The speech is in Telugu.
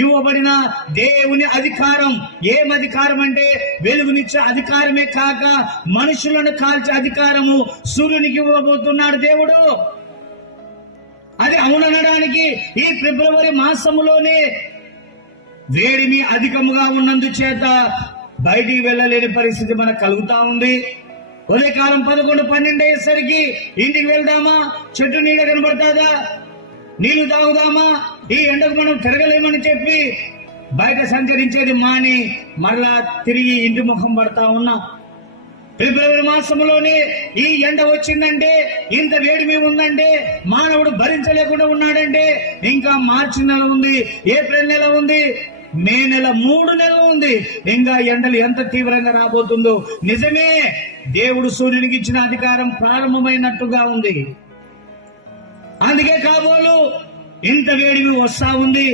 ఇవ్వబడిన దేవుని అధికారం. ఏం అధికారం అంటే వెలుగునిచ్చే అధికారమే కాక మనుషులను కాల్చే అధికారము సూర్యునికి ఇవ్వబోతున్నాడు దేవుడు. అది అవుననడానికి ఈ ఫిబ్రవరి మాసములోనే వేడిమి అధికముగా ఉన్నందుచేత బయటికి వెళ్ళలేని పరిస్థితి మనకు కలుగుతా ఉంది. ఉదయకాలం 11-12 అయ్యేసరికి ఇంటికి వెళ్దామా, చెట్టు నీడ కనబడతాదా, నీళ్లు తాగుదామా, ఈ ఎండకు మనం తిరగలేమని చెప్పి బయట సంచరించేది మాని మరలా తిరిగి ఇంటి ముఖం పడతా ఉన్నాం. ఫిబ్రవరి మాసంలోనే ఈ ఎండ వచ్చిందంటే, ఇంత వేడిమి ఉందంటే, మానవుడు భరించలేకుండా ఉన్నాడంటే, ఇంకా మార్చి నెల ఉంది, ఏప్రిల్ నెల ఉంది, మే నెల 3 నెలలు ఉంది. ఇంకా ఎండలు ఎంత తీవ్రంగా రాబోతుందో. నిజమే, దేవుడు సూర్యునికి ఇచ్చిన అధికారం ప్రారంభమైనట్టుగా ఉంది. అందుకే కాబోలు ఇంత వేడిమి వస్తా ఉంది.